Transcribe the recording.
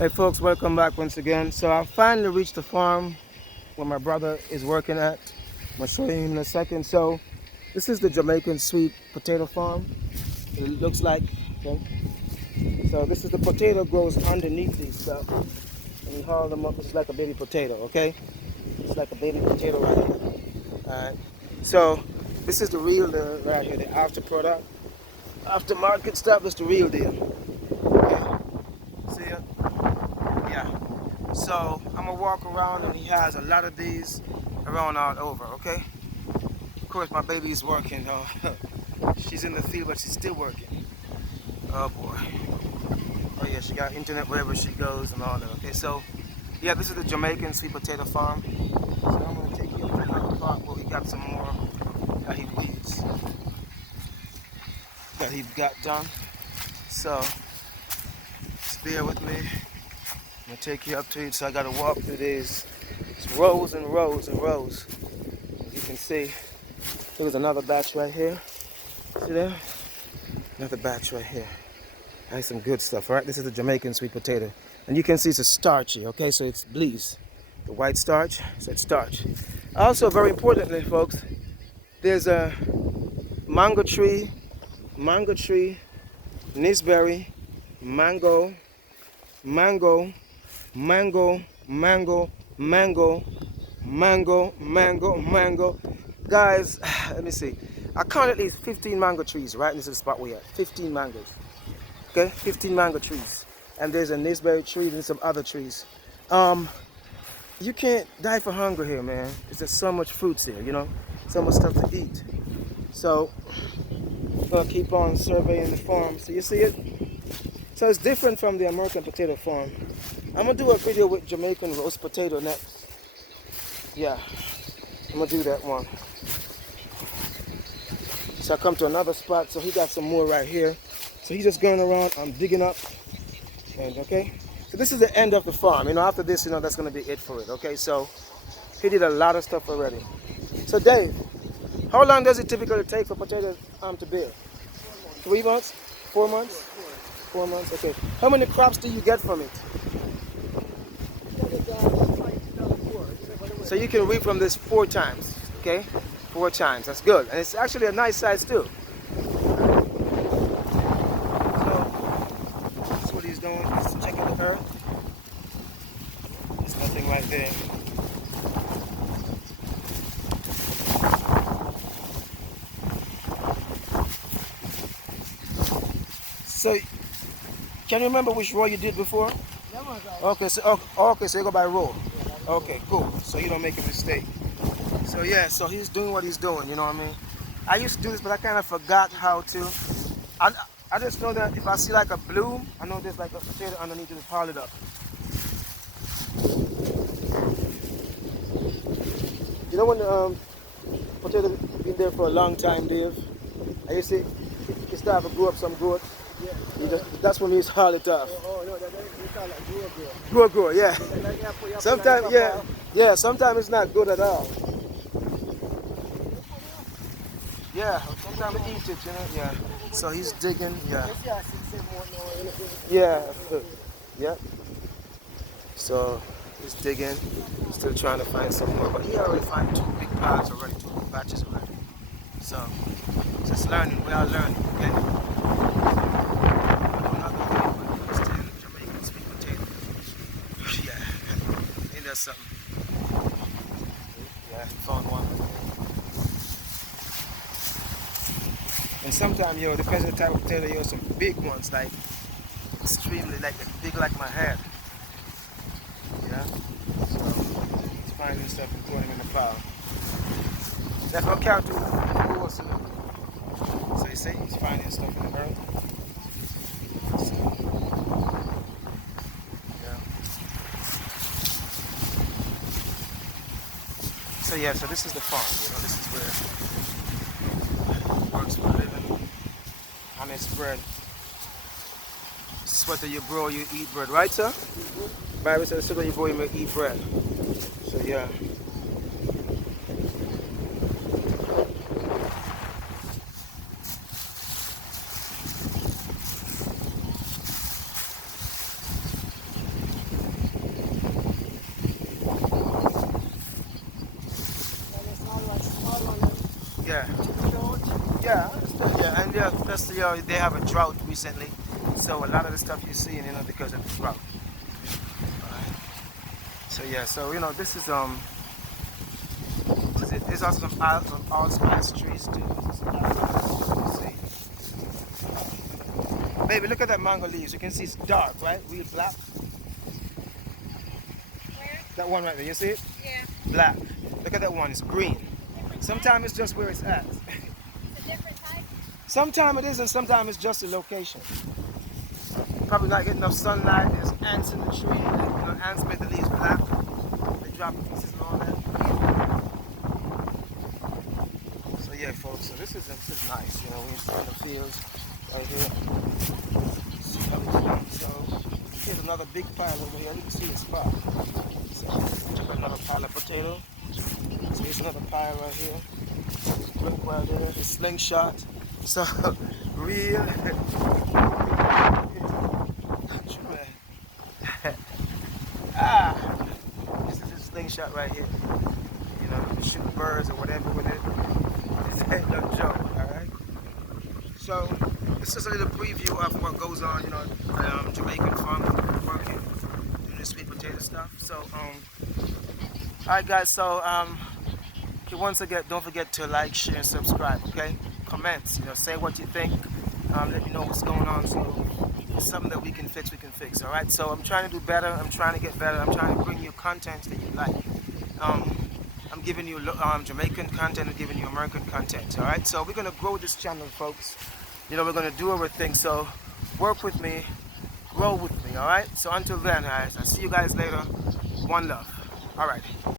Hey folks, welcome back once again. So I finally reached the farm where my brother is working at. I'm gonna show you him in a second. So this is the Jamaican sweet potato farm. It looks like, okay. So this is the potato grows underneath these stuff. And you haul them up, it's like a baby potato, okay? It's like a baby potato right here. Alright. So this is the real deal right here, the after product. Aftermarket stuff is the real deal. Okay. See ya? Yeah. So I'm gonna walk around and he has a lot of these around all over, okay? Of course my baby is working. She's in the field but she's still working. Oh boy. Oh yeah, she got internet wherever she goes and all that. Okay, so yeah, this is the Jamaican sweet potato farm. So I'm gonna take you to another part where we got some more that he weeds that he got done. So just bear with me. I'm gonna take you up to it. So I gotta walk through these. It's rows and rows and rows. As you can see, there's another batch right here. See there? Another batch right here. That's some good stuff, all right? This is the Jamaican sweet potato. And you can see it's a starchy, okay? So it's bleeds. The white starch, so it's starch. Also, very importantly, folks, there's a mango tree, nisberry, mango, mango, mango, mango, mango, mango, mango, mango. Guys, let me see. I count at least 15 mango trees, right? This is the spot we're at. 15 mangoes. Okay, 15 mango trees. And there's a nisberry tree and some other trees. You can't die for hunger here, man. There's just so much fruits here, you know? So much stuff to eat. So, I'm gonna keep on surveying the farm. So you see it? So it's different from the American potato farm. I'm gonna do a video with Jamaican roast potato next. Yeah, I'm gonna do that one. So I come to another spot, so he got some more right here. So he's just going around, I'm digging up, and okay. So this is the end of the farm. You know, after this, you know, that's gonna be it for it. Okay, so he did a lot of stuff already. So Dave, how long does it typically take for potatoes to bear? 3 months? 4 months? 4 months. Okay. How many crops do you get from it? So you can reap from this 4 times. Okay, 4 times. That's good, and it's actually a nice size too. Doing is checking the earth. There's nothing right there. So, can you remember which row you did before? Okay, so okay, so you go by row. Okay, cool. So you don't make a mistake. So yeah, so he's doing what he's doing. You know what I mean? I used to do this, but I kind of forgot how to. I just know that if I see like a bloom, I know there's like a potato underneath to pile it up. You know when the potato been there for a long time, Dave, and you see it start to grow up some growth. Yeah. That's when you haul it off. Oh no, you call it grow, yeah. Sometimes, yeah. Sometimes it's not good at all. Yeah, sometimes we eat it, you know. Yeah. So he's digging, yeah. Yeah, yeah. So he's digging, still trying to find some more, but he already found 2 big piles already, 2 big batches already. So just learning, we are learning, okay? Another way, but still Jamaican sweet potato. Yeah, ain't that something? Yeah, found one. And sometimes, yo, depends on the type of potato, yo, some big ones, like extremely, like big like my head. Yeah? So, he's finding stuff and putting them in the pile. That's what count to so you see, he's finding stuff in the earth. So, yeah. So yeah, so this is the farm, you know, this is where it works for a living. And it's bread. This is what you grow, you eat bread, right, sir? Bible says, so you grow, you may eat bread. So yeah. Yeah. Yeah, I understand. Yeah, and yeah, plus they have a drought recently, so a lot of the stuff you're seeing, because of the drought. Alright. So yeah, so this is there's also some allspice trees too. See, baby, look at that mango leaves. You can see it's dark, right? Real black. Where? That one right there. You see it? Yeah. Black. Look at that one. It's green. Sometimes it's just where it's at. It's a different type? Sometimes it is, and sometimes it's just the location. Probably not getting enough sunlight. There's ants in the tree. Ants make the leaves black. They drop pieces and all that. So yeah, folks. So this is nice. When you see in the fields right here. See how it's done. So here's another big pile over here. You can see the spot. So another pile of potato. So here's another pile right here. Brick right there. The slingshot. So real. This is a slingshot right here. You can shoot birds or whatever with it. This ain't no joke, alright? So this is a little preview of what goes on, Jamaican farm working, doing the sweet potato stuff. So alright guys, so okay, once again, don't forget to like, share, and subscribe, okay? Comments, say what you think. Let me know what's going on. So it's something that we can fix, all right? So I'm trying to do better. I'm trying to get better. I'm trying to bring you content that you like. I'm giving you Jamaican content and giving you American content, all right? So we're going to grow this channel, folks. We're going to do everything. So work with me, grow with me, all right? So until then, guys, I'll see you guys later. One love. All right.